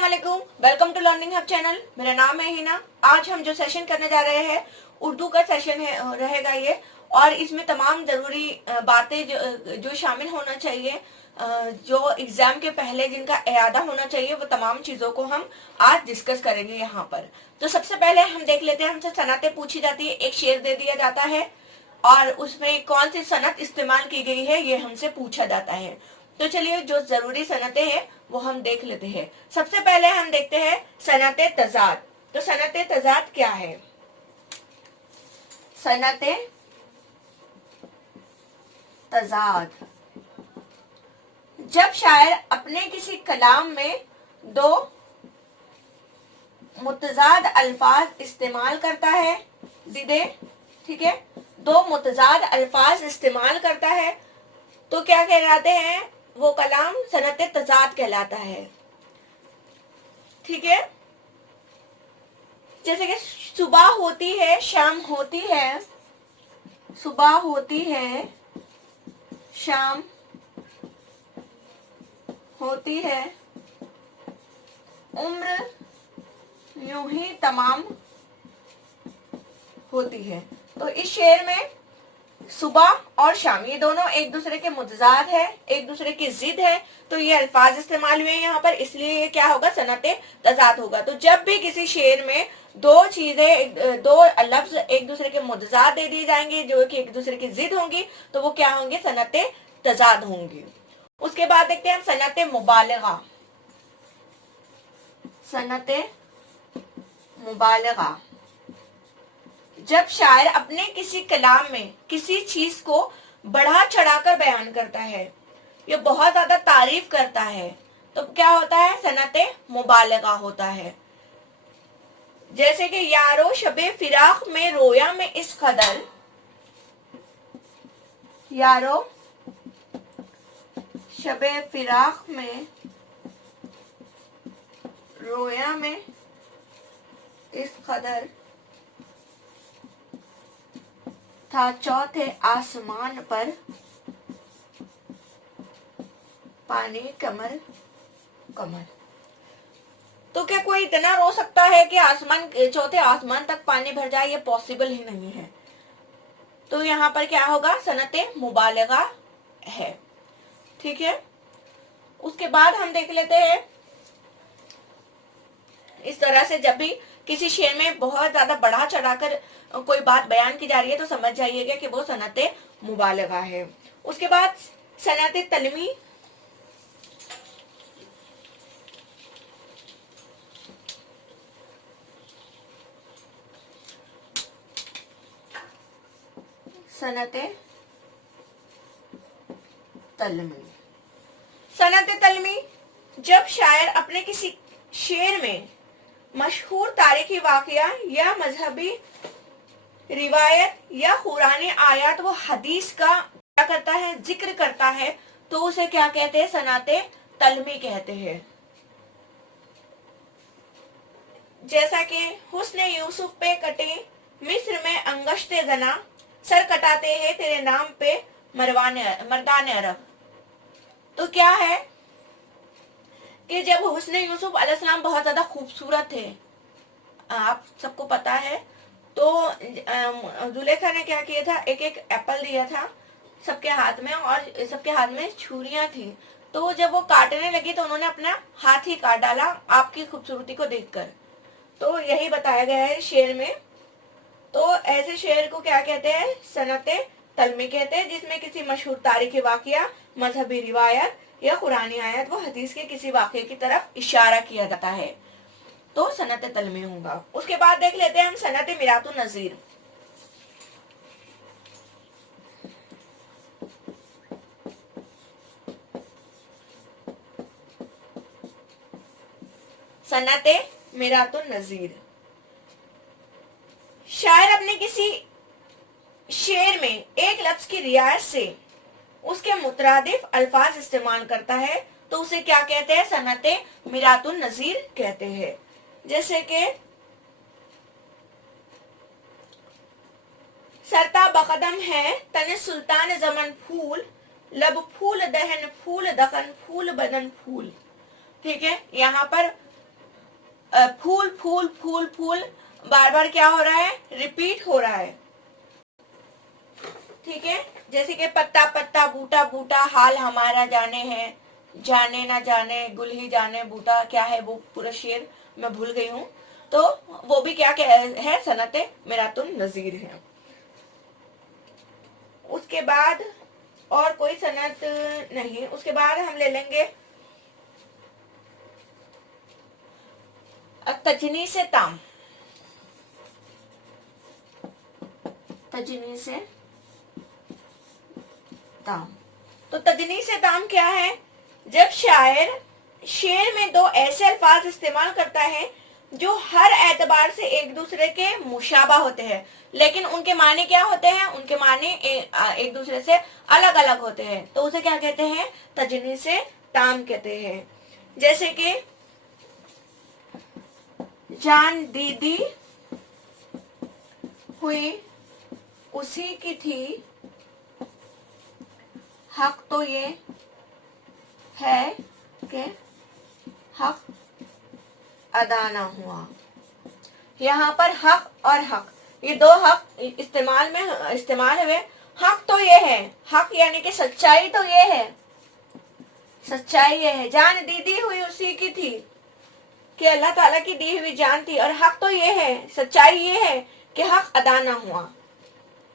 अस्सलाम वालेकुम, welcome to learning hub channel. मेरा नाम है हिना। आज हम जो सेशन करने जा रहे हैं उर्दू का सेशन है रहेगा ये, और इसमें तमाम ज़रूरी बातें जो शामिल होना चाहिए, जो एग्ज़ाम के पहले जिनका इरादा होना चाहिए, वो तमाम चीज़ों को हम आज डिस्कस करेंगे यहाँ पर। तो सबसे पहले हम देख लेते हैं, हमसे सनतें पूछी जाती है, एक शेर दे दिया जाता है और उसमें कौन सी सनत इस्तेमाल की गई है ये हमसे पूछा जाता है। तो चलिए जो जरूरी सनतें हैं वो हम देख लेते हैं। सबसे पहले हम देखते हैं सनत तजाद। तो सनत तजाद क्या है? सनत तजाद, जब शायर अपने किसी कलाम में दो मुतजाद अल्फाज इस्तेमाल करता है, दीदे ठीक है, दो मुतजाद अल्फाज इस्तेमाल करता है तो क्या कहलाते हैं? वो कलाम सनत तजाद कहलाता है। ठीक है, जैसे कि सुबह होती है शाम होती है, सुबह होती है शाम होती है, उम्र यूं ही तमाम होती है। तो इस शेर में सुबह और शाम ये दोनों एक दूसरे के मुतजाद है, एक दूसरे की जिद है, तो ये अल्फाज इस्तेमाल हुए यहाँ पर, इसलिए ये क्या होगा? सनत तजाद होगा। तो जब भी किसी शेर में दो चीजें, दो लफ्ज एक दूसरे के मुतजाद दे दिए जाएंगे जो कि एक दूसरे की जिद होंगी, तो वो क्या होंगे? सनत तजाद होंगी। उसके बाद देखते हैं हम सनत मुबालगा। सनत मुबालगा, जब शायर अपने किसी कलाम में किसी चीज को बढ़ा चढ़ाकर बयान करता है, ये बहुत ज्यादा तारीफ करता है, तो क्या होता है? सनत मुबालगा होता है। जैसे कि यारो शबे फिराक में रोया में इस कदर, यारो शबे फिराक में रोया में इस कदर था, चौथे आसमान पर पानी कमर कमर। तो क्या कोई इतना रो सकता है कि चौथे आसमान तक पानी भर जाए? ये पॉसिबल ही नहीं है। तो यहाँ पर क्या होगा? सनत मुबालगा है। ठीक है, उसके बाद हम देख लेते हैं, इस तरह से जब भी किसी शेर में बहुत ज्यादा बढ़ा चढ़ाकर कोई बात बयान की जा रही है तो समझ जाइएगा कि वो सनत मुबालगा है। उसके बाद सनत तलमी। सनत तलमी, सनत तलमी, जब शायर अपने किसी शेर में मशहूर तारीखी वाकया या मजहबी रिवायत या कुरानी आयत व हदीस का क्या करता है? जिक्र करता है, तो उसे क्या कहते हैं? सनत तलमी कहते हैं। जैसा कि हुस्न यूसुफ पे कटे मिस्र में अंगश्ते जना, सर कटाते हैं तेरे नाम पे मर्दाने अरब। तो क्या है कि जब हुस्न यूसुफ अलैहिस्सलाम बहुत ज्यादा खूबसूरत थे, आप सबको पता है, तो जुलेखा ने क्या किया था? एक एक एप्पल दिया था सबके हाथ में, और सबके हाथ में छुरियां थी। तो जब वो काटने लगी तो उन्होंने अपना हाथ ही काट डाला आपकी खूबसूरती को देखकर। तो यही बताया गया है शेर में। तो ऐसे शेर को क्या कहते हैं? सनत तलमी कहते हैं, जिसमें किसी मशहूर तारीखी वाकया, मजहबी रिवायत या कुरानी आयत व हदीस के किसी वाकये की तरफ इशारा किया जाता है, तो सनत तलमी होगा। उसके बाद देख लेते हैं हम सनत मिरातुन नजीर। सनत मिरातुन नजीर, शायर अपने किसी शेर में एक लफ्ज की रियायत से उसके मुतरादिफ अल्फाज इस्तेमाल करता है, तो उसे क्या कहते हैं? सनत मिरातुन नजीर कहते हैं। जैसे कि सरता बकदम है तने सुल्तान जमन फूल, लब फूल दहन फूल दखन फूल बदन फूल। ठीक है, यहाँ पर फूल फूल फूल फूल बार बार क्या हो रहा है, रिपीट हो रहा है। ठीक है, जैसे कि पत्ता पत्ता बूटा बूटा हाल हमारा जाने है, जाने ना जाने गुल ही जाने बूटा, क्या है वो पूरा शेर मैं भूल गई हूँ। तो वो भी क्या है, सनते मेरा तुम नजीर है। उसके बाद और कोई सनत नहीं, उसके बाद हम ले लेंगे तजनी से ताम। तजनी से ताम, तो तजनी से ताम क्या है, जब शायर शेर में दो ऐसे अल्फाज इस्तेमाल करता है जो हर एतबार से एक दूसरे के मुशाबा होते हैं, लेकिन उनके माने क्या होते हैं, उनके माने एक दूसरे से अलग अलग होते हैं, तो उसे क्या कहते हैं, तजनी से ताम कहते हैं। जैसे कि जान दीदी हुई उसी की थी, हक तो ये है कि हक अदा ना हुआ। यहाँ पर हक और हक, ये दो हक इस्तेमाल हुए। हक तो ये है, हक यानी कि सच्चाई तो ये है, सच्चाई ये है। जान दीदी हुई उसी की थी, कि अल्लाह ताला की दी हुई जान थी, और हक तो ये है, सच्चाई ये है कि हक अदा ना हुआ।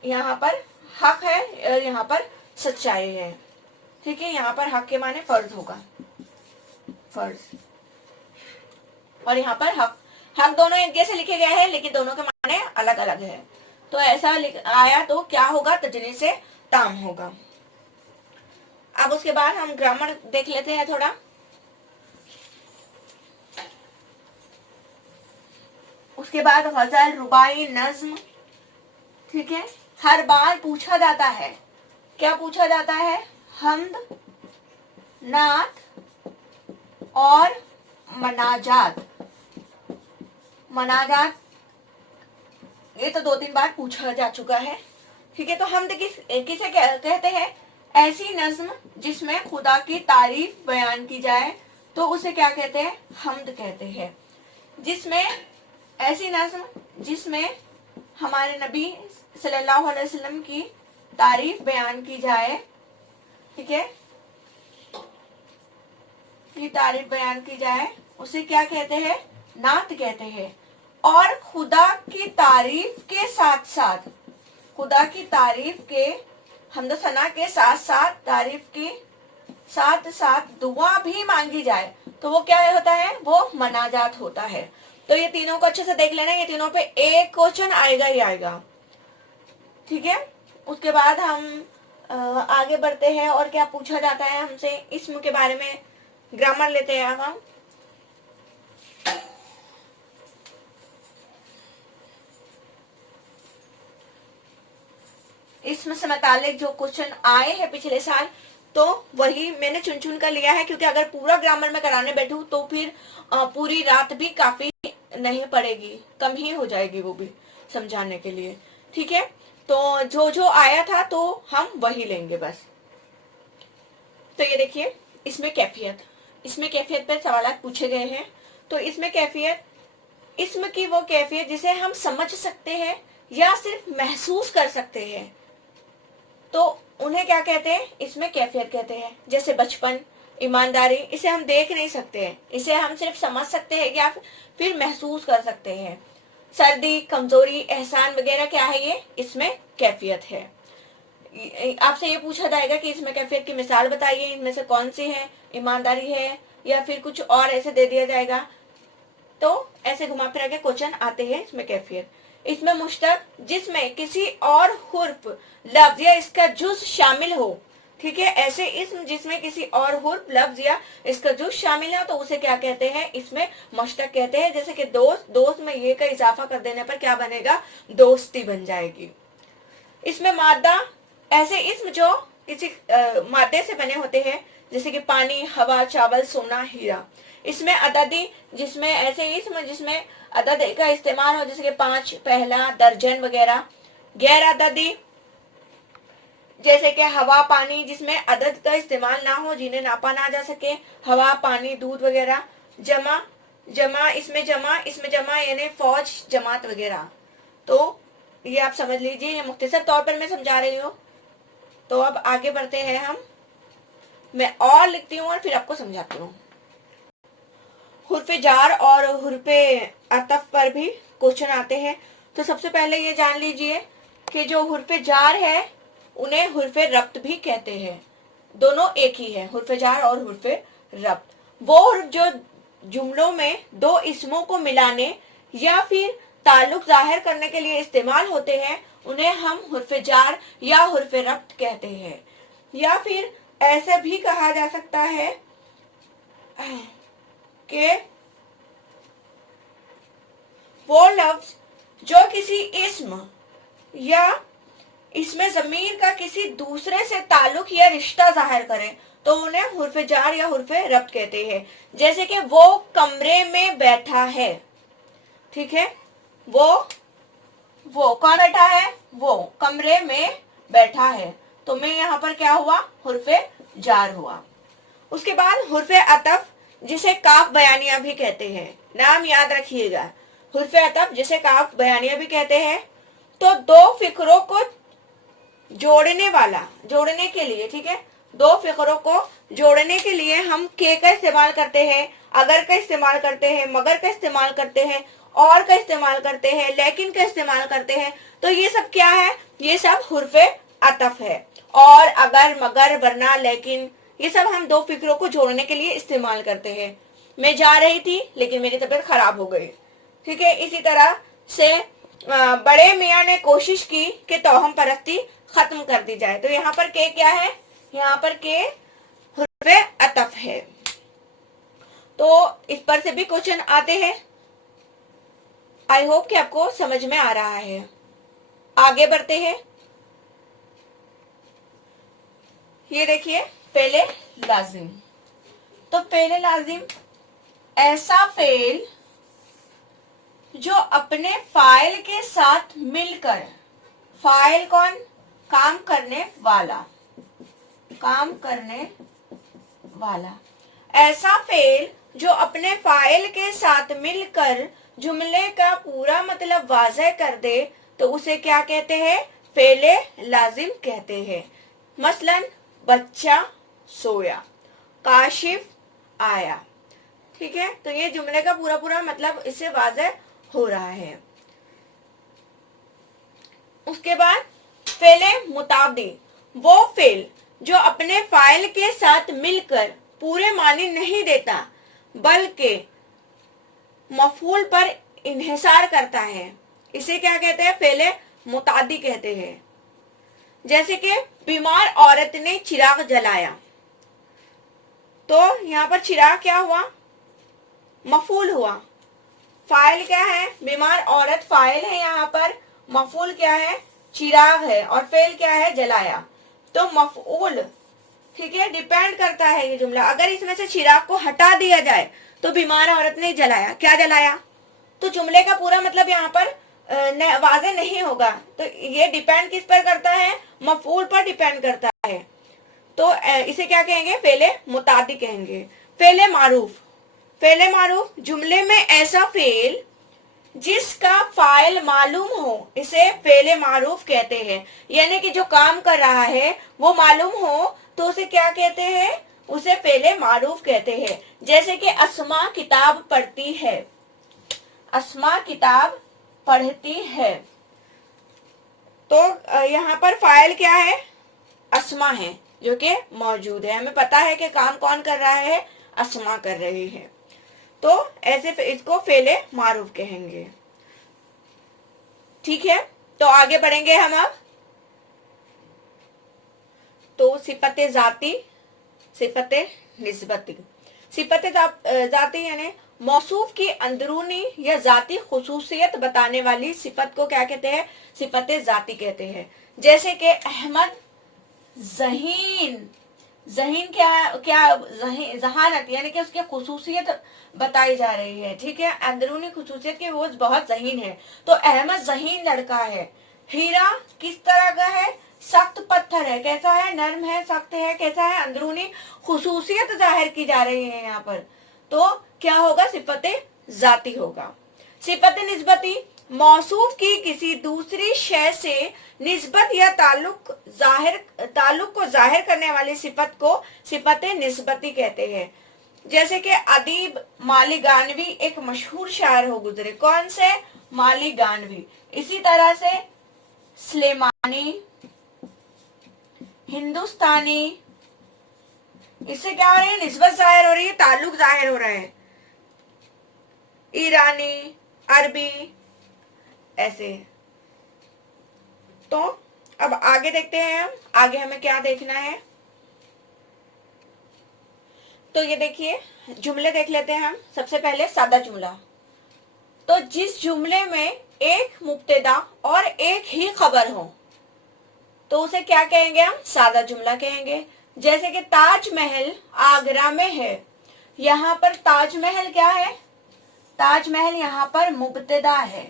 यहाँ पर हक है और यहाँ पर सच्चाई है। ठीक है, यहाँ पर हक के माने फर्ज होगा, फर्ज, और यहाँ पर हक, हक दोनों एक जैसे लिखे गए हैं लेकिन दोनों के माने अलग अलग है। तो ऐसा आया तो क्या होगा, तजनी से ताम होगा। अब उसके बाद हम ग्रामर देख लेते हैं थोड़ा। उसके बाद गजल, रुबाई, नज्म। ठीक है, हर बार पूछा जाता है, क्या पूछा जाता है, हम्द, नात और मनाजात। मनाजात ये तो 2-3 बार पूछा जा चुका है। ठीक है, तो हम्द किसे कहते हैं, ऐसी नज्म जिसमें खुदा की तारीफ बयान की जाए तो उसे क्या कहते हैं, हम्द कहते हैं। जिसमें ऐसी नज्म जिसमें हमारे नबी सल्लल्लाहु अलैहि वसल्लम की तारीफ बयान की जाए, ठीक है, की तारीफ बयान की जाए, उसे क्या कहते हैं, नात कहते हैं। और खुदा की तारीफ के साथ साथ, खुदा की तारीफ के हम्द सना के साथ साथ, तारीफ की साथ साथ दुआ भी मांगी जाए तो वो क्या होता है, वो मनाजात होता है। तो ये तीनों को अच्छे से देख लेना, ये तीनों पे एक क्वेश्चन आएगा ही आएगा। ठीक है, उसके बाद हम आगे बढ़ते हैं और क्या पूछा जाता है हमसे, इस्म के बारे में ग्रामर लेते हैं। अब हम इस्म से मुतालिक जो क्वेश्चन आए हैं पिछले साल, तो वही मैंने चुन चुन कर लिया है, क्योंकि अगर पूरा ग्रामर में कराने बैठूं तो फिर पूरी रात भी काफी नहीं पड़ेगी, कम ही हो जाएगी वो भी समझाने के लिए। ठीक है, तो जो जो आया था तो हम वही लेंगे बस। तो ये देखिए, इसमें कैफियत, इसमें कैफियत पर सवाल पूछे गए हैं। तो इसमें कैफियत, इस्म की वो कैफियत जिसे हम समझ सकते हैं या सिर्फ महसूस कर सकते हैं, तो उन्हें क्या कहते हैं, इसमें कैफियत कहते हैं। जैसे बचपन, ईमानदारी, इसे हम देख नहीं सकते हैं, इसे हम सिर्फ समझ सकते हैं या फिर महसूस कर सकते हैं। सर्दी, कमजोरी, एहसान वगैरह क्या है, ये इसमें कैफियत है। आपसे ये पूछा जाएगा कि इसमें कैफियत की मिसाल बताइए, इनमें से कौन सी है, ईमानदारी है या फिर कुछ और, ऐसे दे दिया जाएगा। तो ऐसे घुमा फिरा के क्वेश्चन आते हैं इसमें कैफियत। इसमें मुश्तक जिसमें किसी और हुर्फ, लफ्ज या इसका जुज शामिल हो, ठीक है, ऐसे इसम जिसमें किसी और हुर्फ, लफ्ज या इसका जुज शामिल है तो उसे क्या कहते हैं, इसमें मुश्तक कहते हैं। जैसे कि दोस्त, दोस्त में ये का इजाफा कर देने पर क्या बनेगा, दोस्ती बन जाएगी। इसमें मादा, ऐसे इसम जो किसी मादे से बने होते हैं, जैसे कि पानी, हवा, चावल, सोना, हीरा। इसमें अददी, जिसमें ऐसे इसम जिसमें अदद का इस्तेमाल हो, जैसे कि 5, पहला, दर्जन वगैरह। गैर अददी, जैसे कि हवा, पानी, जिसमें अदद का इस्तेमाल ना हो, जिन्हें नापा ना जा सके, हवा, पानी, दूध वगैरह। जमा, जमा, इसमें जमा यानी फौज, जमात वगैरह। तो ये आप समझ लीजिए, ये मुख्तसर तौर पर मैं समझा रही हूँ। तो अब आगे बढ़ते हैं हम, मैं और लिखती हूँ और फिर आपको समझाती हूँ। हुर्फे जार और हुर्फे अतफ पर भी क्वेश्चन आते हैं। तो सबसे पहले ये जान लीजिए कि जो हुर्फे जार है उन्हें हुर्फे रब्त भी कहते हैं। दोनों एक ही है, हुर्फे जार और हुर्फे रब्त। वो हुर्फ जो जुमलों में दो इसमों को मिलाने या फिर ताल्लुक जाहिर करने के लिए इस्तेमाल होते हैं, उन्हें हम हुर्फे जार या हुर्फे रब्त कहते हैं। या फिर ऐसे भी कहा जा सकता है कि वो लफ्ज जो किसी इस्म या इसमें ज़मीर का किसी दूसरे से ताल्लुक या रिश्ता जाहिर करें तो उन्हें हुर्फे जार या हुर्फे रब्त कहते हैं। जैसे कि वो कमरे में बैठा है, ठीक है, वो कौन बैठा है, वो कमरे में बैठा है, तो मैं यहाँ पर क्या हुआ, हुर्फे जार हुआ। उसके बाद हुर्फे अतफ जिसे काफ बयानिया भी कहते हैं, नाम याद रखिएगा, हुर्फे अतफ जिसे काफ बयानिया भी कहते हैं। तो दो फिक्रों को जोड़ने वाला, जोड़ने के लिए, ठीक है, दो फिक्रों को जोड़ने के लिए हम के का इस्तेमाल करते हैं, अगर का इस्तेमाल करते हैं, मगर का इस्तेमाल करते हैं, और का इस्तेमाल करते हैं, लेकिन का इस्तेमाल करते हैं। तो ये सब क्या है, ये सब हुर्फे अतफ है। और अगर, मगर, वरना, लेकिन, ये सब हम दो फिक्रों को जोड़ने के लिए इस्तेमाल करते हैं। मैं जा रही थी लेकिन मेरी तबीयत खराब हो गई, ठीक है। इसी तरह से बड़े मियाँ ने कोशिश की कि तौहम परस्ती खत्म कर दी जाए। तो यहाँ पर के क्या है, यहाँ पर के हुर्फे अतफ है। तो इस पर से भी क्वेश्चन आते हैं। आई होप कि आपको समझ में आ रहा है। आगे बढ़ते हैं। ये देखिए फेले लाजिम। तो फेले लाजिम ऐसा फेल जो अपने फाइल के साथ मिलकर, फाइल कौन, काम करने वाला, काम करने वाला, ऐसा फेल जो अपने फाइल के साथ मिलकर जुमले का पूरा मतलब वाज़ह कर दे तो उसे क्या कहते हैं, फेले लाजिम कहते हैं। मसलन बच्चा सोया, काशिफ आया, ठीक है। तो ये जुमले का पूरा पूरा मतलब इससे वाज़ह हो रहा है। उसके बाद फेले मुतादी, वो फेल जो अपने फाइल के साथ मिलकर पूरे मानी नहीं देता बल्कि मफूल पर इन्हिसार करता है, इसे क्या कहते हैं, फेले मुतादी कहते हैं। जैसे कि बीमार औरत ने चिराग जलाया, तो यहाँ पर चिराग क्या हुआ, मफूल हुआ। फाइल क्या है, बीमार औरत फाइल है, यहाँ पर मफूल क्या है, चिराग है, और फेल क्या है, जलाया। तो मफूल, ठीक है, डिपेंड करता है ये जुमला। अगर इसमें से चिराग को हटा दिया जाए तो बीमार औरत ने जलाया, क्या जलाया, तो जुमले का पूरा मतलब यहाँ पर वाज़े नहीं होगा। तो ये डिपेंड किस पर करता है, मफूल पर डिपेंड करता है। तो इसे क्या कहेंगे, फेले मुतादी कहेंगे। फेले मारूफ, फेले मारूफ जुमले में ऐसा फेल जिसका फाइल मालूम हो, इसे फेले मारूफ कहते हैं। यानी कि जो काम कर रहा है वो मालूम हो तो उसे क्या कहते हैं, उसे फेले मारूफ कहते हैं। जैसे कि अस्मा किताब पढ़ती है, अस्मा किताब पढ़ती है, तो यहाँ पर फाइल क्या है, अस्मा है जो कि मौजूद है। हमें पता है कि काम कौन कर रहा है, अस्मा कर रही है। तो ऐसे इसको फेले मारूफ कहेंगे, ठीक है। तो आगे बढ़ेंगे हम अब। तो सिफत जाती, सिफत निस्बती, सिफत जाती यानी मौसूफ की अंदरूनी या जाती खुसूसियत बताने वाली सिफत को क्या कहते हैं, सिफत जाती कहते हैं। जैसे कि अहमद ज़हीन, ज़हीन क्या जहानत यानी कि उसकी खुसूसियत बताई जा रही है, ठीक है, अंदरूनी खुसूसियत की वो बहुत ज़हीन है। तो अहमद ज़हीन लड़का है। हीरा किस तरह का है, सख्त पत्थर है, कैसा है, नर्म है, सख्त है, कैसा है, अंदरूनी खुसूसियत जाहिर की जा रही है यहाँ पर। तो क्या होगा, सिफत जाती होगा। सिफत निस्बती मौसूफ की किसी दूसरी शय से निस्बत या ताल्लुक को जाहिर करने वाली सिफत को सिफत निस्बती कहते हैं। जैसे कि अदीब मालिगानवी एक मशहूर शायर हो गुजरे, कौन से? मालिगानवी। इसी तरह से सुलेमानी, हिंदुस्तानी, इससे क्या हो रही है? निस्बत जाहिर हो रही है, ताल्लुक जाहिर हो रहा है। ईरानी, अरबी, ऐसे। तो अब आगे देखते हैं हम, आगे हमें क्या देखना है। तो ये देखिए जुमले देख लेते हैं हम। सबसे पहले सादा जुमला। तो जिस जुमले में एक मुब्तदा और एक ही खबर हो तो उसे क्या कहेंगे हम? सादा जुमला कहेंगे। जैसे कि ताजमहल आगरा में है, यहाँ पर ताजमहल क्या है? ताजमहल यहाँ पर मुब्तदा है,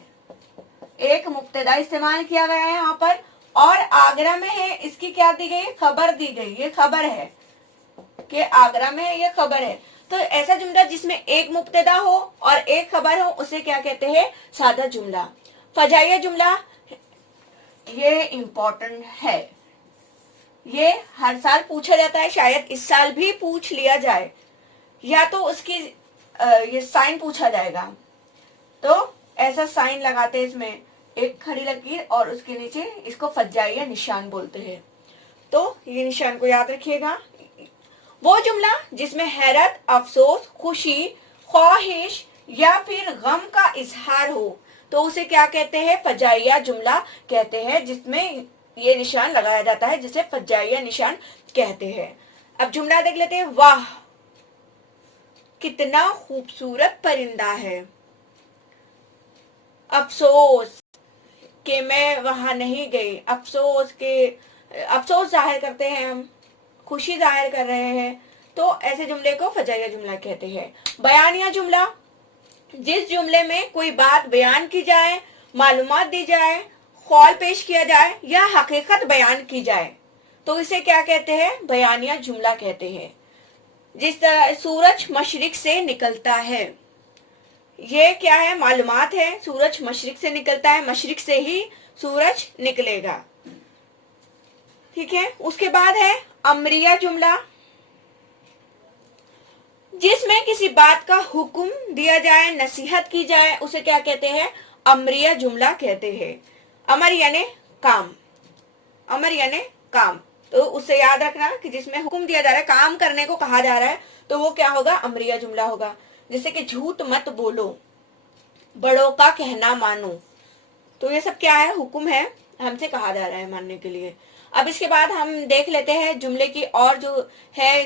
एक मुब्तदा इस्तेमाल किया गया है यहाँ पर, और आगरा में है, इसकी क्या दी गई? खबर दी गई। ये खबर है कि आगरा में है, ये खबर है। तो ऐसा जुमला जिसमें एक मुब्तदा हो और एक खबर हो उसे क्या कहते हैं? सादा जुमला। फजाइया जुमला, ये इम्पोर्टेंट है, ये हर साल पूछा जाता है, शायद इस साल भी पूछ लिया जाए, या तो उसकी ये साइन पूछा जाएगा। तो ऐसा साइन लगाते हैं, इसमें एक खड़ी लकीर और उसके नीचे, इसको फजाइया निशान बोलते हैं। तो ये निशान को याद रखिएगा। वो जुमला जिसमें हैरत, अफसोस, खुशी, ख्वाहिश या फिर गम का इजहार हो तो उसे क्या कहते हैं? फजाइया जुमला कहते हैं, जिसमें ये निशान लगाया जाता है, जिसे फजाइया निशान कहते हैं। अब जुमला देख लेते हैं। वाह कितना खूबसूरत परिंदा है, अफसोस कि मैं वहां नहीं गई, अफसोस जाहिर करते हैं हम, खुशी जाहिर कर रहे हैं, तो ऐसे जुमले को फजाइया जुमला कहते हैं। बयानिया जुमला, जिस जुमले में कोई बात बयान की जाए, मालूमात दी जाए, ख्वाल पेश किया जाए या हकीकत बयान की जाए तो इसे क्या कहते हैं? बयानिया जुमला कहते हैं। जिस तरह सूरज मशरिक से निकलता है, ये क्या है? मालूमात है, सूरज मशरिक से निकलता है, मशरिक से ही सूरज निकलेगा। ठीक है। उसके बाद है अमरिया जुमला, जिसमें किसी बात का हुक्म दिया जाए, नसीहत की जाए, उसे क्या कहते हैं? अमरिया जुमला कहते हैं। अमर यानी काम, अमर यानी काम, तो उससे याद रखना कि जिसमें हुक्म दिया जा रहा है, काम करने को कहा जा रहा है, तो वो क्या होगा? अमरिया जुमला होगा। जैसे कि झूठ मत बोलो, बड़ों का कहना मानो, तो ये सब क्या है? हुक्म है, हमसे कहा जा रहा है मानने के लिए। अब इसके बाद हम देख लेते हैं जुमले की और जो है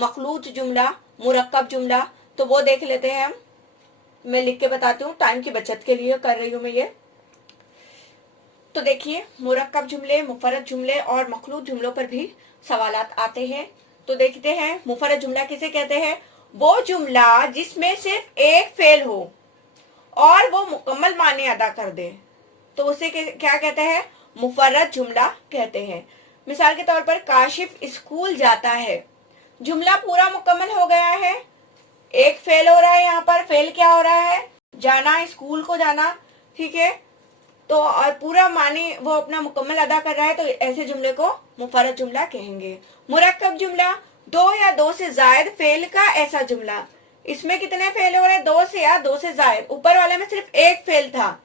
मखलूत जुमला, मुरक्कब जुमला, तो वो देख लेते हैं हम। मैं लिख के बताती हूँ, टाइम की बचत के लिए कर रही हूँ मैं ये। तो देखिए मुरक्कब जुमले, मुफरद जुमले और मखलूत जुमलों पर भी सवालात आते हैं। तो देखते हैं मुफरद जुमला किसे कहते हैं? वो जुमला जिसमें सिर्फ एक फेल हो और वो मुकम्मल माने अदा कर दे तो उसे क्या कहते हैं? मुफरद जुमला कहते हैं। मिसाल के तौर पर काशिफ स्कूल जाता है, जुमला पूरा मुकम्मल हो गया है, एक फेल हो रहा है। यहाँ पर फेल क्या हो रहा है? जाना, स्कूल को जाना। ठीक है, तो और पूरा माने वो अपना मुकम्मल अदा कर रहा है, तो ऐसे जुमले को मुफरद जुमला कहेंगे। मुरक्कब जुमला, दो या दो से जायद फेल का ऐसा जुमला। इसमें कितने फेल हो रहे हैं? दो से या दो से जायद। ऊपर वाले में सिर्फ एक फेल था,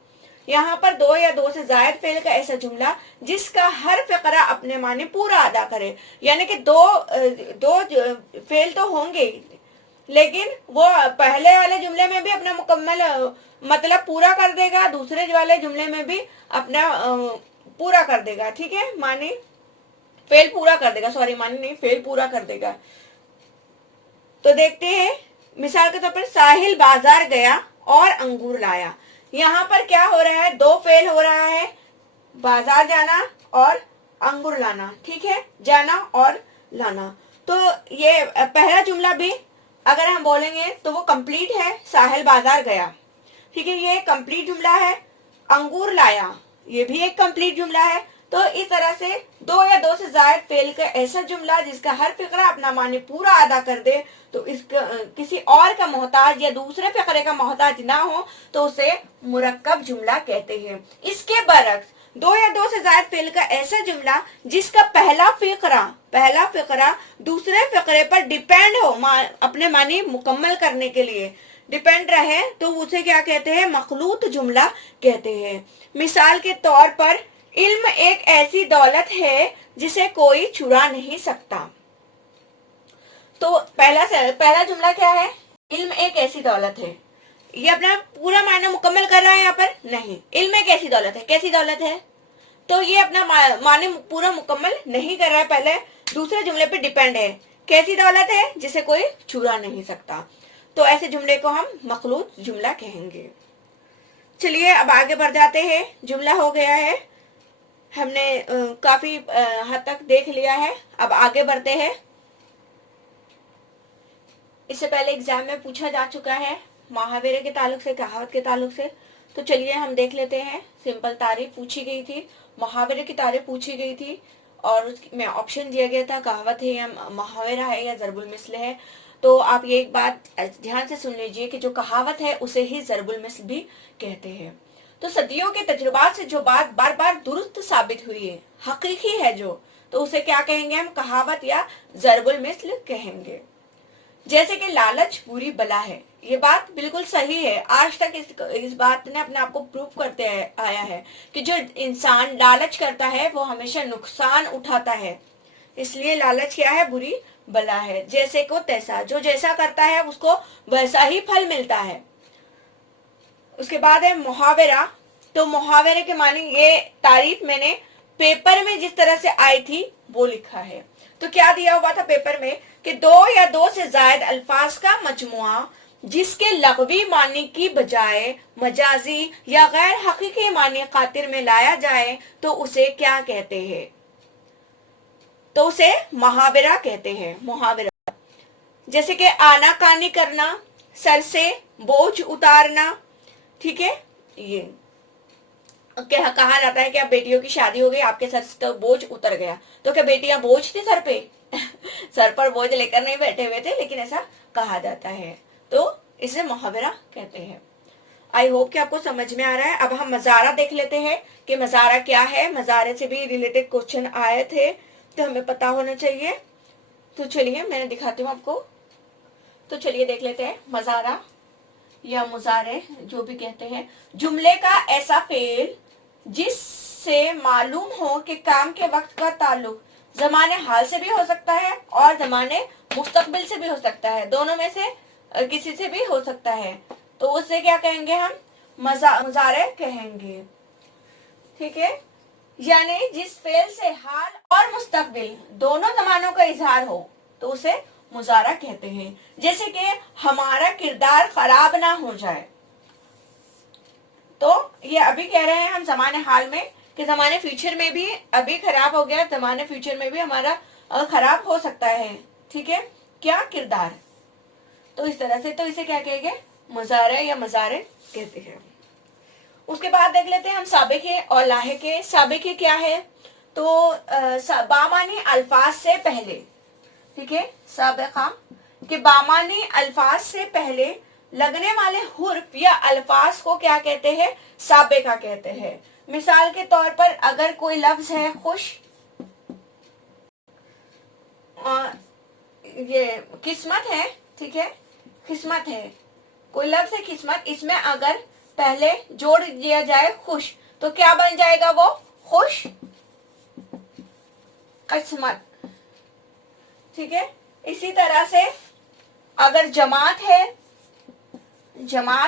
यहाँ पर दो या दो से जायद फेल का ऐसा जुमला जिसका हर फिक्रा अपने माने पूरा अदा करे। यानी कि दो फेल तो होंगे, लेकिन वो पहले वाले जुमले में भी अपना मुकम्मल मतलब पूरा कर देगा, दूसरे वाले जुमले में भी अपना पूरा कर देगा। ठीक है, माने फेल पूरा कर देगा, सॉरी माने नहीं, फेल पूरा कर देगा। तो देखते हैं, मिसाल के तौर पर साहिल बाजार गया और अंगूर लाया। यहाँ पर क्या हो रहा है? दो फेल हो रहा है, बाजार जाना और अंगूर लाना। ठीक है, जाना और लाना। तो ये पहला जुमला भी अगर हम बोलेंगे तो वो कंप्लीट है, साहिल बाजार गया। ठीक है, ये कंप्लीट जुमला है। अंगूर लाया, ये भी एक कंप्लीट जुमला है। तो इस तरह से दो या दो से जायद फेल का ऐसा जुमला जिसका हर फिक्रा अपना मानी पूरा अदा कर दे, तो इसका किसी और का मोहताज या दूसरे फिक्रे का मोहताज ना हो, तो उसे मुरक्कब जुमला कहते हैं। इसके बरक्स दो या दो से जायद फेल का ऐसा जुमला जिसका पहला फिक्रा दूसरे फिक्रे पर डिपेंड हो, अपने मानी मुकम्मल करने के लिए डिपेंड रहे, तो उसे क्या कहते हैं? मखलूत जुमला कहते हैं। मिसाल के तौर पर इल्म एक ऐसी दौलत है जिसे कोई चुरा नहीं सकता। तो पहला जुमला क्या है? इल्म एक ऐसी दौलत है। ये अपना पूरा मायना मुकम्मल कर रहा है यहाँ पर? नहीं, इल्म एक ऐसी दौलत है। कैसी दौलत है? तो ये अपना माने पूरा मुकम्मल नहीं कर रहा है, पहले दूसरे जुमले पे डिपेंड है। कैसी दौलत है? जिसे कोई चुरा नहीं सकता। तो ऐसे जुमले को हम मखलूत जुमला कहेंगे। चलिए अब आगे बढ़ जाते हैं। जुमला हो गया है, हमने काफी हद तक देख लिया है। अब आगे बढ़ते हैं। इससे पहले एग्जाम में पूछा जा चुका है मुहावरे के ताल्लुक से, कहावत के ताल्लुक से। तो चलिए हम देख लेते हैं। सिंपल तारीफ पूछी गई थी, मुहावरे की तारीफ पूछी गई थी, और उसमें ऑप्शन दिया गया था कहावत है या मुहावरा है या ज़रबुल मिस्ल है। तो आप ये एक बात ध्यान से सुन लीजिए कि जो कहावत है उसे ही ज़रबुल मिस्ल भी कहते हैं। तो सदियों के तजुर्बात से जो बात बार बार दुरुस्त साबित हुई है, हकीकी है जो, तो उसे क्या कहेंगे हम? कहावत या ज़रबुल मिस्ल कहेंगे। जैसे कि लालच बुरी बला है, ये बात बिल्कुल सही है। आज तक इस बात ने अपने आप को प्रूव करते आया है कि जो इंसान लालच करता है वो हमेशा नुकसान उठाता है। इसलिए लालच क्या है? बुरी बला है। जैसे को तैसा, जो जैसा करता है उसको वैसा ही फल मिलता है। उसके बाद है मुहावरा। तो मुहावरे के माने, ये तारीफ मैंने पेपर में जिस तरह से आई थी वो लिखा है। तो क्या दिया हुआ था पेपर में कि दो या दो से जायद अल्फाज का मजमुआ जिसके लग़वी मानी की बजाय मजाजी या गैर हकीकी मानी खातिर में लाया जाए तो उसे क्या कहते हैं? तो उसे मुहावरा कहते हैं। मुहावरा जैसे कि आनाकानी करना, सर से बोझ उतारना, ठीक है। ये क्या कहा जाता है कि अब बेटियों की शादी हो गई, आपके सर से तो बोझ उतर गया। तो क्या बेटियां बोझ थी सर पे? सर पर बोझ लेकर नहीं बैठे हुए थे, लेकिन ऐसा कहा जाता है। तो इसे मुहावरा कहते हैं। आई होप कि आपको समझ में आ रहा है। अब हम मजारा देख लेते हैं कि मजारा क्या है। मजारे से भी रिलेटेड क्वेश्चन आए थे, तो हमें पता होना चाहिए। तो चलिए मैं दिखाती हूँ आपको। तो चलिए देख लेते हैं। मजारा या मुजारे जो भी कहते हैं, जुमले का ऐसा फेल जिससे मालूम हो कि काम के वक्त का ताल्लुक जमाने हाल से भी हो सकता है और जमाने मुस्तकबिल से भी हो सकता है, दोनों में से किसी से भी हो सकता है। तो उससे क्या कहेंगे हम? मुजारे कहेंगे, ठीक है। यानी जिस फेल से हाल और मुस्तकबिल दोनों जमानों का इजहार हो तो उसे मुजारा कहते हैं। जैसे कि हमारा किरदार खराब ना हो जाए, तो ये अभी कह रहे हैं हम जमाने हाल में कि जमाने फ्यूचर में भी अभी खराब हो गया, जमाने फ्यूचर में भी हमारा खराब हो सकता है, ठीक है। क्या? किरदार। तो इस तरह से, तो इसे क्या कहेंगे? मुजारे या मजारे कहते हैं। उसके बाद देख लेते हैं हम साबिके और लाहिके। साबिके क्या है? तो बामानी अल्फाज से पहले, ठीक है। साबिका के बामानी अल्फाज से पहले लगने वाले हुर्फ या अल्फाज को क्या कहते हैं? साबिका कहते हैं। मिसाल के तौर पर अगर कोई लफ्ज है खुश, ये किस्मत है, ठीक है, किस्मत है, कोई लफ्ज है किस्मत, इसमें अगर पहले जोड़ दिया जाए खुश, तो क्या बन जाएगा वो? खुश किस्मत, ठीक है। इसी तरह से अगर जमात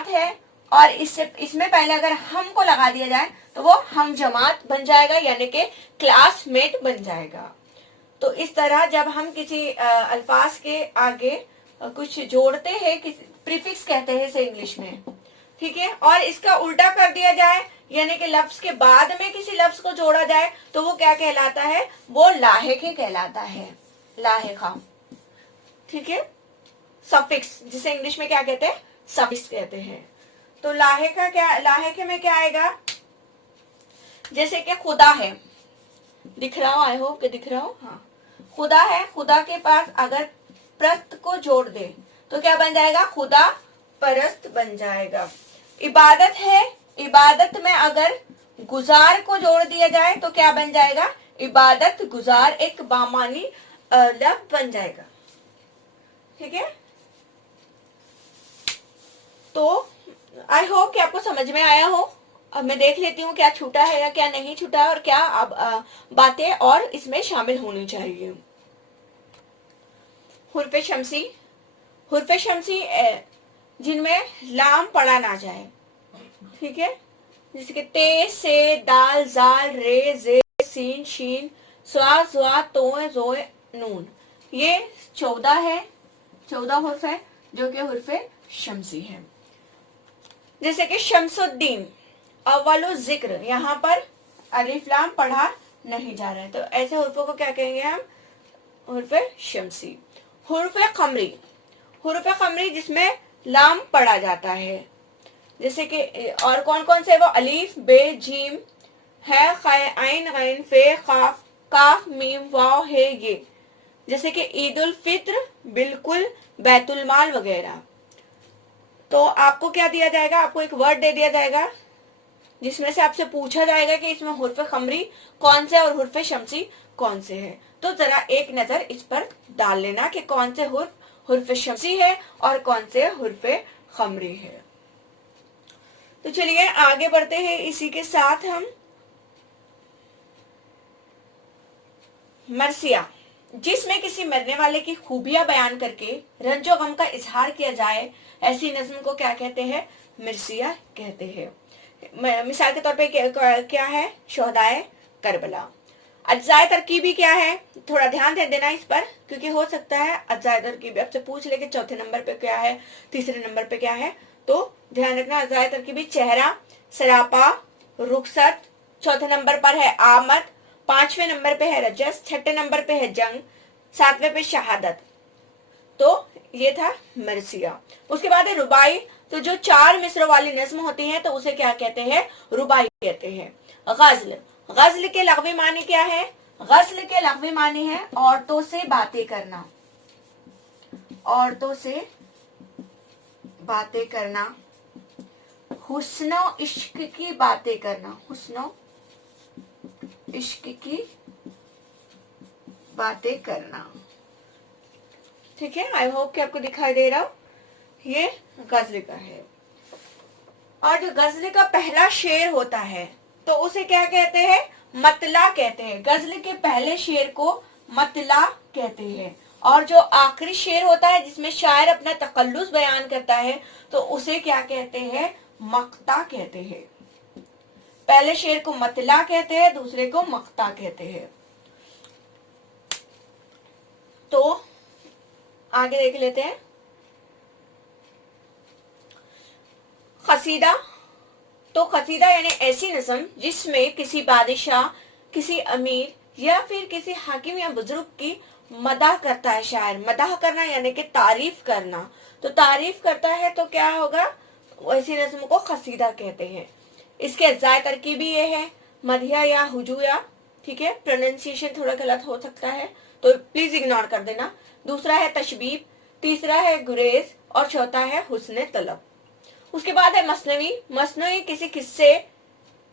है और इसमें पहले अगर हम को लगा दिया जाए तो वो हम जमात बन जाएगा, यानी कि क्लासमेट बन जाएगा। तो इस तरह जब हम किसी अल्फाज के आगे कुछ जोड़ते हैं, प्रीफिक्स कहते हैं इसे इंग्लिश में, ठीक है, और इसका उल्टा कर दिया जाए, यानी कि लफ्ज के बाद में किसी लफ्ज को जोड़ा जाए, तो वो क्या कहलाता है? वो लाहिके कहलाता है, लाहिका, ठीक है। सफिक्स, जिसे इंग्लिश में क्या कहते हैं? सफिक्स कहते हैं। तो लाहिका क्या, लाहिके में क्या आएगा? जैसे कि खुदा है, दिख रहा हो, आई होप कि दिख रहा हो। हाँ, खुदा है, खुदा के पास अगर प्रस्त को जोड़ दे तो क्या बन जाएगा, खुदा परस्त बन जाएगा। इबादत है, इबादत में अगर गुजार को जोड़ दिया जाए तो क्या बन जाएगा, इबादत गुजार, एक बामानी लफ्ज बन जाएगा। ठीक है, तो आई होप कि आपको समझ में आया हो। अब मैं देख लेती हूँ क्या छूटा है या क्या नहीं छूटा है और क्या अब बातें और इसमें शामिल होनी चाहिए। हुर्फ शमसी, हुर्फ शमसी जिनमें लाम पढ़ा ना जाए, ठीक है, जैसे कि ते, से, दाल, जाल, रे, जे, सीन, शीन, स्वा, ज़्वा, तोए, जोए, नून, ये 14 है, 14 हुर्फ है जो कि हुर्फ शमसी है। जैसे कि शमसुद्दीन, अव्वलु जिक्र, यहाँ पर अलिफ लाम पढ़ा नहीं जा रहा है, तो ऐसे हुर्फों को क्या कहेंगे हम, हुर्फ शमसी। हुर्फ कमरी, हुर्फ कमरी जिसमें लाम पढ़ा जाता है, जैसे कि और कौन कौन से, वो अलीफ, बे, जीम है, खे, आइन, गैन, फे, काफ, काफ, मीम, वाव, है, ये, जैसे कि ईद उल फित्र, बिल्कुल, बैतुल माल वगैरह। तो आपको क्या दिया जाएगा, आपको एक वर्ड दे दिया जाएगा जिसमें से आपसे पूछा जाएगा कि इसमें हुर्फ खमरी कौन से और हुर्फ शमसी कौन से है। तो जरा एक नजर इस पर डाल लेना कि कौन से हुर्फ शमसी है और कौन से हुर्फ खमरी है। तो चलिए आगे बढ़ते हैं, इसी के साथ हम मरसिया, जिसमें किसी मरने वाले की खूबियां बयान करके रंजो गम का इजहार किया जाए, ऐसी नज्म को क्या कहते हैं, मिर्सिया कहते हैं। मिसाल के तौर पे क्या है, शोहदाए करबला। अज्जाए तरकीबी क्या है, थोड़ा ध्यान दे देना इस पर, क्योंकि हो सकता है अज्जाए तरकीबी आपसे पूछ ले कि चौथे नंबर पे क्या है, तीसरे नंबर पे क्या है, तो ध्यान रखना। अज्जाए तरकीबी चेहरा, सरापा, रुखसत, चौथे नंबर पर है आमद, पांचवें नंबर पे है रजस, छठे नंबर पे है जंग, सातवें पे शहादत। तो ये था मरसिया। उसके बाद है रुबाई, तो जो 4 मिसरों वाली नज्म होती है तो उसे क्या कहते हैं, रुबाई कहते हैं। गज़ल, गज़ल के लग़वी मानी क्या है, गज़ल के लग़वी मानी है औरतों से बातें करना, औरतों से बातें करना, हुस्नो इश्क की बातें करना, हुस्नो इश्क की बातें करना। ठीक है, आई होप कि आपको दिखाई दे रहा हो, ये गजल का है। और जो गजल का पहला शेर होता है तो उसे क्या कहते हैं, मतला कहते हैं। गजल के पहले शेर को मतला कहते हैं। और जो आखिरी शेर होता है जिसमें शायर अपना तकल्लुस बयान करता है तो उसे क्या कहते हैं, मक्ता कहते हैं। पहले शेर को मतला कहते हैं, दूसरे को मक्ता कहते हैं। तो आगे देख लेते हैं। कसीदा, तो कसीदा यानी ऐसी नज़म जिसमें किसी बादशाह, किसी अमीर या फिर किसी हाकिम या बुजुर्ग की मदाह करता है शायर। मदाह करना यानी कि तारीफ करना, तो तारीफ करता है तो क्या होगा, ऐसी नज़म को कसीदा कहते हैं। इसके अज्जाए तरकीबी ये है, मदिया या हुजूया, ठीक है, प्रोनाउंसिएशन थोड़ा गलत हो सकता है तो प्लीज इग्नोर कर देना। दूसरा है तशबीब, तीसरा है गुरेज और चौथा है हुस्न तलब। उसके बाद है मसनवी, मसनवी किसी किस्से,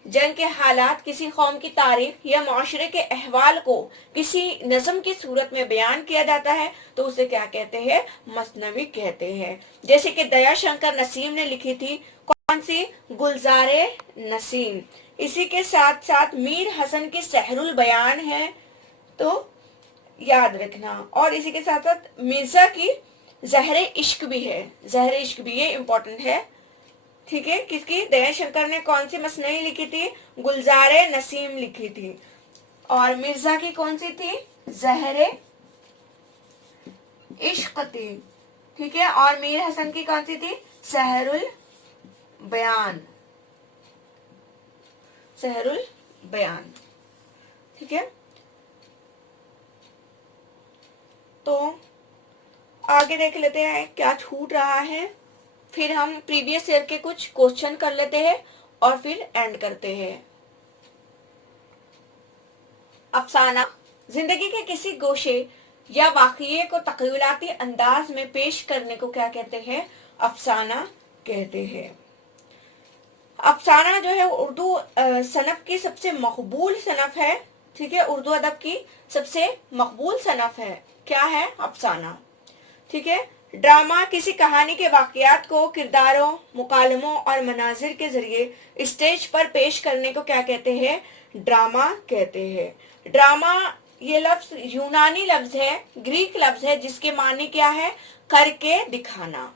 जंग के हालात, किसी कौम की तारीख या माशरे के अहवाल को किसी नज़म की सूरत में बयान किया जाता है तो उसे क्या कहते हैं, मसनवी कहते हैं। जैसे कि दया शंकर नसीम ने लिखी थी, कौन सी, गुलजारे नसीम। इसी के साथ साथ मीर हसन की सहरुल बयान है, तो याद रखना। और इसी के साथ साथ मिर्जा की जहरे इश्क भी है, जहरे इश्क भी, ये इंपॉर्टेंट है, ठीक है। किसकी, दया शंकर ने कौन सी मसनई लिखी थी, गुलजारे नसीम लिखी थी। और मिर्जा की कौन सी थी, जहरे इश्क थी, ठीक है। और मीर हसन की कौन सी थी, सहरुल बयान, सहरुल बयान, ठीक है। तो आगे देख लेते हैं क्या छूट रहा है, फिर हम प्रीवियस ईयर के कुछ क्वेश्चन कर लेते हैं और फिर एंड करते हैं। अफसाना जिंदगी के किसी गोशे या वाक़ये को तख़य्युलाती अंदाज में पेश करने को क्या कहते हैं? अफसाना कहते हैं। अफसाना जो है उर्दू सनफ की सबसे मकबूल सनफ है। ठीक है, उर्दू अदब की सबसे मकबूल सनफ है। क्या है? अफसाना। ठीक है, ड्रामा किसी कहानी के वाक़यात को किरदारों, मुकालमों और मनाजिर के जरिए स्टेज पर पेश करने को क्या कहते हैं? ड्रामा कहते हैं। ड्रामा ये लफ्ज यूनानी लफ्ज है, ग्रीक लफ्ज है, जिसके माने क्या है? करके दिखाना।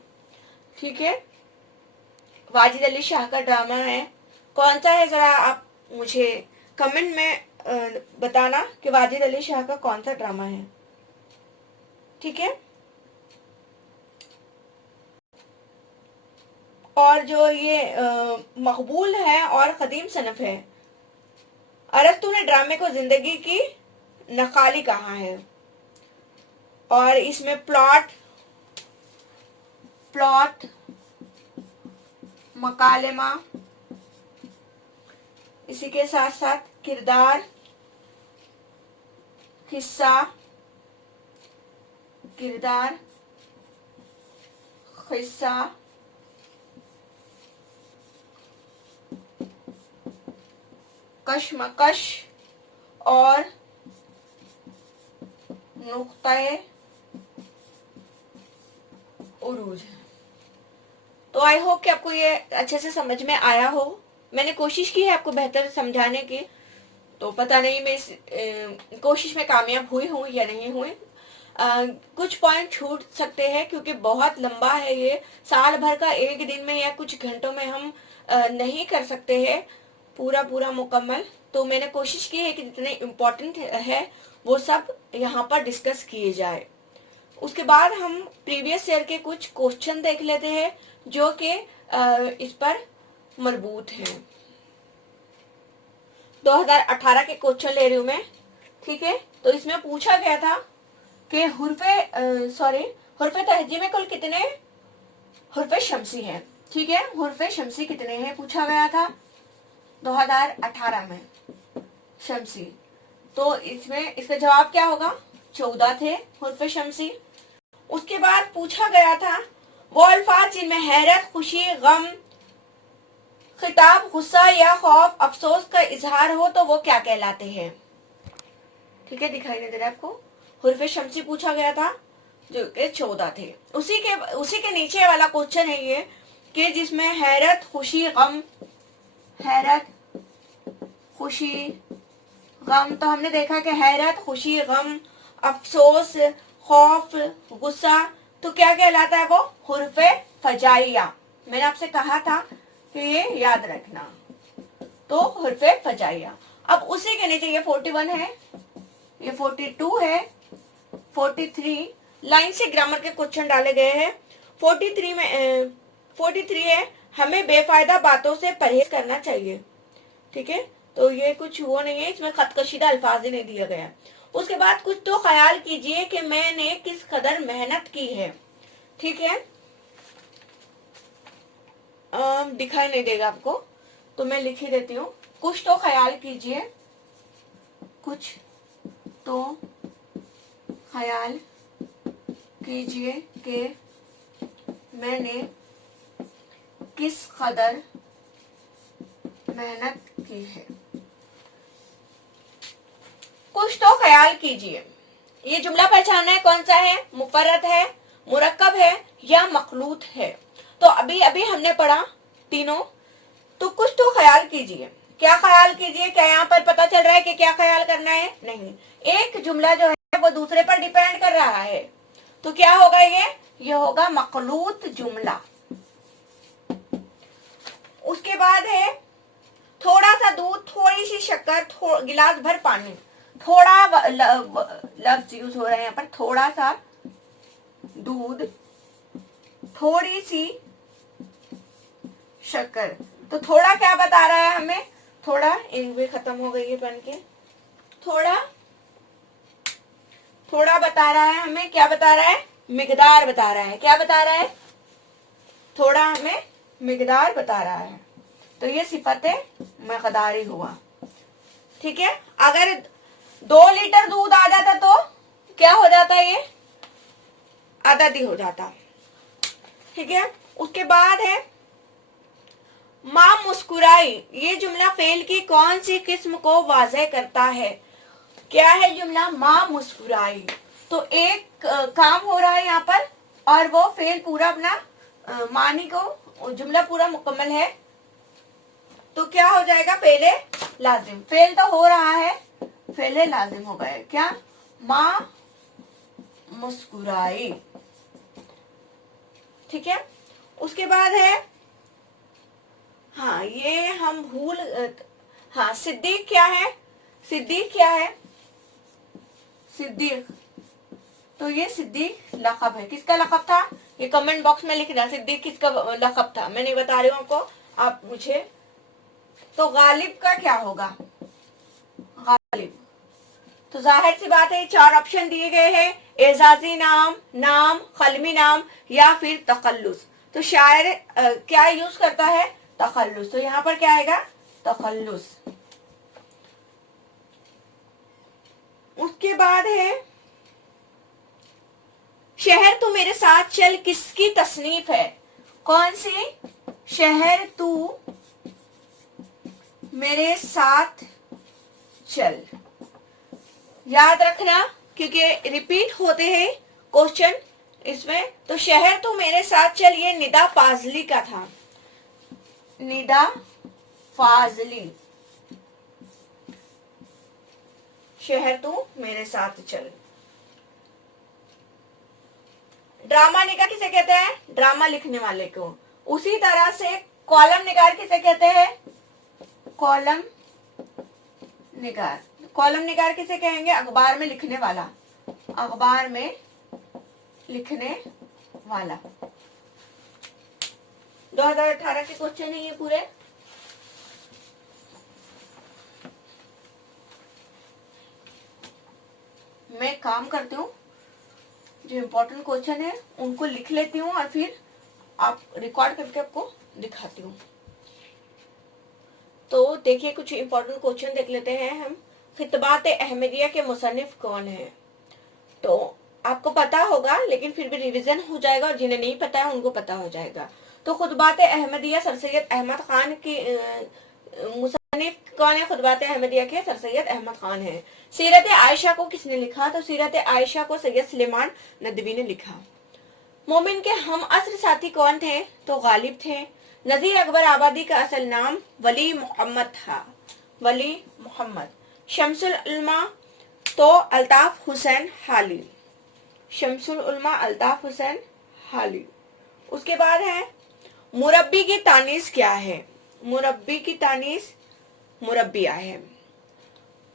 ठीक है, वाजिद अली शाह का ड्रामा है, कौन सा है? जरा आप मुझे कमेंट में बताना कि वाजिद अली शाह का कौन सा ड्रामा है। ठीक है, और जो ये मकबूल है और कदीम सनफ है। अरस्तू ने ड्रामे को जिंदगी की नकाली कहा है, और इसमें प्लॉट मकालमा, इसी के साथ साथ किरदार, हिस्सा, कशमकश और नुक्ते उरूज। तो आई होप कि आपको ये अच्छे से समझ में आया हो। मैंने कोशिश की है आपको बेहतर समझाने की, तो पता नहीं मैं इस कोशिश में कामयाब हुई हूँ या नहीं हुई। कुछ पॉइंट छूट सकते हैं क्योंकि बहुत लंबा है ये, साल भर का एक दिन में या कुछ घंटों में हम नहीं कर सकते हैं पूरा मुकम्मल। तो मैंने कोशिश की है कि जितने इम्पोर्टेंट है वो सब यहाँ पर डिस्कस किए जाए। उसके बाद हम प्रीवियस ईयर के कुछ क्वेश्चन देख लेते हैं जो कि इस पर मरबूत हैं। 2018 के क्वेश्चन ले रही हूँ मैं। ठीक है, तो इसमें पूछा गया था कि हुर्फे तहजी में कुल कितने हुर्फे शमसी हैं। ठीक है, हुर्फे शमसी कितने हैं पूछा गया था 2018 में शमसी। तो इसमें इसका जवाब क्या होगा? 14 थे हुर्फे शमसी। उसके बाद पूछा गया था वो अल्फाज जिनमें हैरत, खुशी, गम, खिताब, गुस्सा या खौफ, अफसोस का इजहार हो तो वो क्या कहलाते हैं? ठीक है, दिखाई नहीं दे रहा आपको? हुर्फे शमसी पूछा गया था जो कि 14 थे। उसी के नीचे वाला क्वेश्चन है ये कि जिसमें हैरत, खुशी, गम, तो हमने देखा कि हैरत, खुशी, गम, अफसोस, खौफ, गुस्सा, तो क्या कहलाता है वो? हुर्फे फजाइया। मैंने आपसे कहा था कि ये याद रखना, तो हुर्फे फजाइया। अब उसी के नीचे ये 41 है, ये 42 है, 43 लाइन से ग्रामर के क्वेश्चन डाले गए हैं। 43 है हमें बेफायदा बातों से परहेज करना चाहिए। ठीक है, तो ये कुछ वो नहीं है, इसमें खतकशीदा अल्फाज नहीं दिया गया। उसके बाद कुछ तो ख्याल कीजिए कि मैंने किस कदर मेहनत की है। ठीक है, दिखाई नहीं देगा आपको तो मैं लिख ही देती हूँ। कुछ तो ख्याल कीजिए, कुछ तो ख्याल कीजिए कि मैंने किस कदर मेहनत की है। कुछ तो ख्याल कीजिए, ये जुमला पहचानना है कौन सा है? मुफर्रद है, मुरक्कब है या मखलूत है? तो अभी हमने पढ़ा तीनों। तो कुछ तो ख्याल कीजिए, क्या ख्याल कीजिए? क्या यहाँ पर पता चल रहा है कि क्या ख्याल करना है? नहीं, एक जुमला जो है वो दूसरे पर डिपेंड कर रहा है, तो क्या होगा? ये होगा मखलूत जुमला। उसके बाद है थोड़ा सा दूध, थोड़ी सी शक्कर, गिलास भर पानी। थोड़ा लफ्ज यूज हो रहा है यहाँ पर, थोड़ा सा दूध, थोड़ी सी शक्कर। तो थोड़ा क्या बता रहा है हमें? थोड़ा इंक भी खत्म हो गई है पेन के। थोड़ा बता रहा है हमें, क्या बता रहा है? मिकदार बता रहा है। क्या बता रहा है? थोड़ा हमें मिकदार बता रहा है, तो ये सिफत मकदारी हुआ। ठीक है, अगर 2 लीटर दूध आ जाता तो क्या हो जाता, ये आजादी हो जाता। ठीक है, उसके बाद है माँ मुस्कुराई। ये जुमला फेल की कौन सी किस्म को वाज़ह करता है? क्या है जुमला? माँ मुस्कुराई। तो एक काम हो रहा है यहाँ पर और वो फेल पूरा अपना मानी को जुमला पूरा मुकम्मल है, तो क्या हो जाएगा? फेले लाजिम। फेल तो हो रहा है, फेले लाजिम हो गए। क्या? माँ मुस्कुराई। ठीक है, उसके बाद है, हाँ ये हम भूल, हाँ सिद्दीक क्या है? सिद्दीक क्या है? सिद्दीक, तो ये सिद्दीक लक़ब है। किसका लक़ब था? ये कमेंट बॉक्स में लिखना, सिद्दीक किसका लक़ब था। मैं नहीं बता रही हूँ आपको, आप पूछे। तो गालिब का क्या होगा? गालिब। तो जाहिर सी बात है 4 ऑप्शन दिए गए हैं, एजाजी नाम, नाम, कलमी नाम या फिर तखल्लुस। तो शायर क्या यूज करता है? तखल्लुस। तो यहाँ पर क्या आएगा? तखल्लुस। उसके बाद है शहर तू मेरे साथ चल किसकी तसनीफ है? कौन सी? शहर तू मेरे साथ चल। याद रखना क्योंकि रिपीट होते हैं क्वेश्चन इसमें। तो शहर तू मेरे साथ चल ये निदा फाजली का था, निदा फाजली। शहर तू मेरे साथ चल। ड्रामा निगार किसे कहते हैं? ड्रामा लिखने वाले को। उसी तरह से कॉलम निगार किसे कहते हैं? कॉलम निगार। कॉलम निगार किसे कहेंगे? अखबार में लिखने वाला, अखबार में लिखने वाला। 2018 के क्वेश्चन है ये पूरे। मैं काम करती हूँ, जो इम्पोर्टेंट क्वेश्चन है उनको लिख लेती हूँ और फिर आप रिकॉर्ड करके आपको दिखाती हूँ। तो देखिए कुछ इम्पोर्टेंट क्वेश्चन देख लेते हैं हम। खितबात अहमदिया के मुसन्निफ कौन है? तो आपको पता होगा लेकिन फिर भी रिवीजन हो जाएगा और जिन्हें नहीं पता है उनको पता हो जाएगा। तो खुतबात अहमदिया सर सैयद अहमद खान की मुसन्निफ कौन है? खुतबात अहमदिया के सर सैयद अहमद खान है। सीरत आयशा को किसने लिखा? तो सीरत आयशा को सैयद सुलेमान नदवी ने लिखा। मोमिन के हम असर साथी कौन थे? तो गालिब थे। नजीर अकबर आबादी का असल नाम वली मोहम्मद था, वली मोहम्मद। शमसुल उलमा तो अल्ताफ हुसैन हाली, शमसुल उलमा अल्ताफ हुसैन हाली। उसके बाद है मुरब्बी की तानीस क्या है? मुरब्बी की तानीस मुरब्बिया है।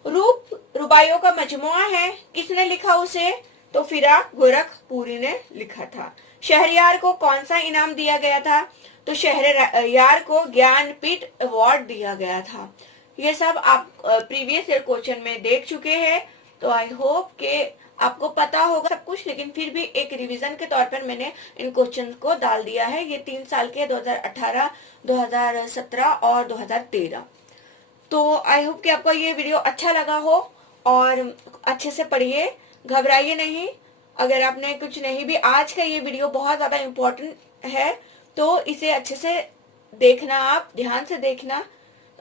रूप रुबाइयों का मजमुआ है, किसने लिखा उसे? तो फिराक गोरखपुरी ने लिखा था। शहरयार को कौन सा इनाम दिया गया था? तो शहरयार को ज्ञानपीठ अवार्ड दिया गया था। ये सब आप प्रीवियस ईयर क्वेश्चन में देख चुके हैं, तो आई होप कि आपको पता होगा सब कुछ, लेकिन फिर भी एक रिवीजन के तौर पर मैंने इन क्वेश्चन को डाल दिया है। ये 3 साल के 2018, 2017 और 2013। तो आई होप कि आपको ये वीडियो अच्छा लगा हो और अच्छे से पढ़िए, घबराइए नहीं। अगर आपने कुछ नहीं भी, आज का ये वीडियो बहुत ज़्यादा इम्पोर्टेंट है तो इसे अच्छे से देखना, आप ध्यान से देखना।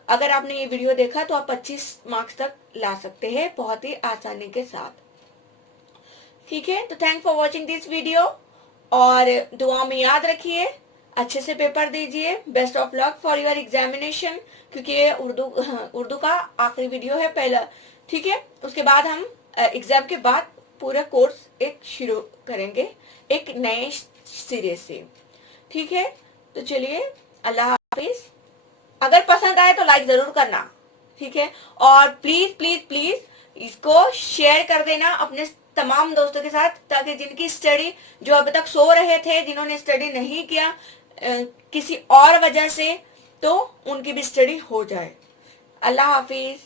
अगर आपने ये वीडियो देखा तो आप 25 मार्क्स तक ला सकते हैं बहुत ही आसानी के साथ। ठीक है, तो thank for watching this video और दुआ में याद रखिए, अच्छे से पेपर दीजिए। Best of luck for your examination, क्योंकि ये उर्दू का आखिरी वीडियो है पहला। ठीक है, उसके बाद हम एग्जाम के बाद पूरा कोर्स एक शुरू करेंगे एक नए सिरे से। ठीक है, तो चलिए अल्लाह हाफिज। अगर पसंद आए तो लाइक जरूर करना, ठीक है। और प्लीज प्लीज प्लीज इसको शेयर कर देना अपने तमाम दोस्तों के साथ, ताकि जिनकी स्टडी, जो अभी तक सो रहे थे, जिन्होंने स्टडी नहीं किया किसी और वजह से, तो उनकी भी स्टडी हो जाए। अल्लाह हाफिज।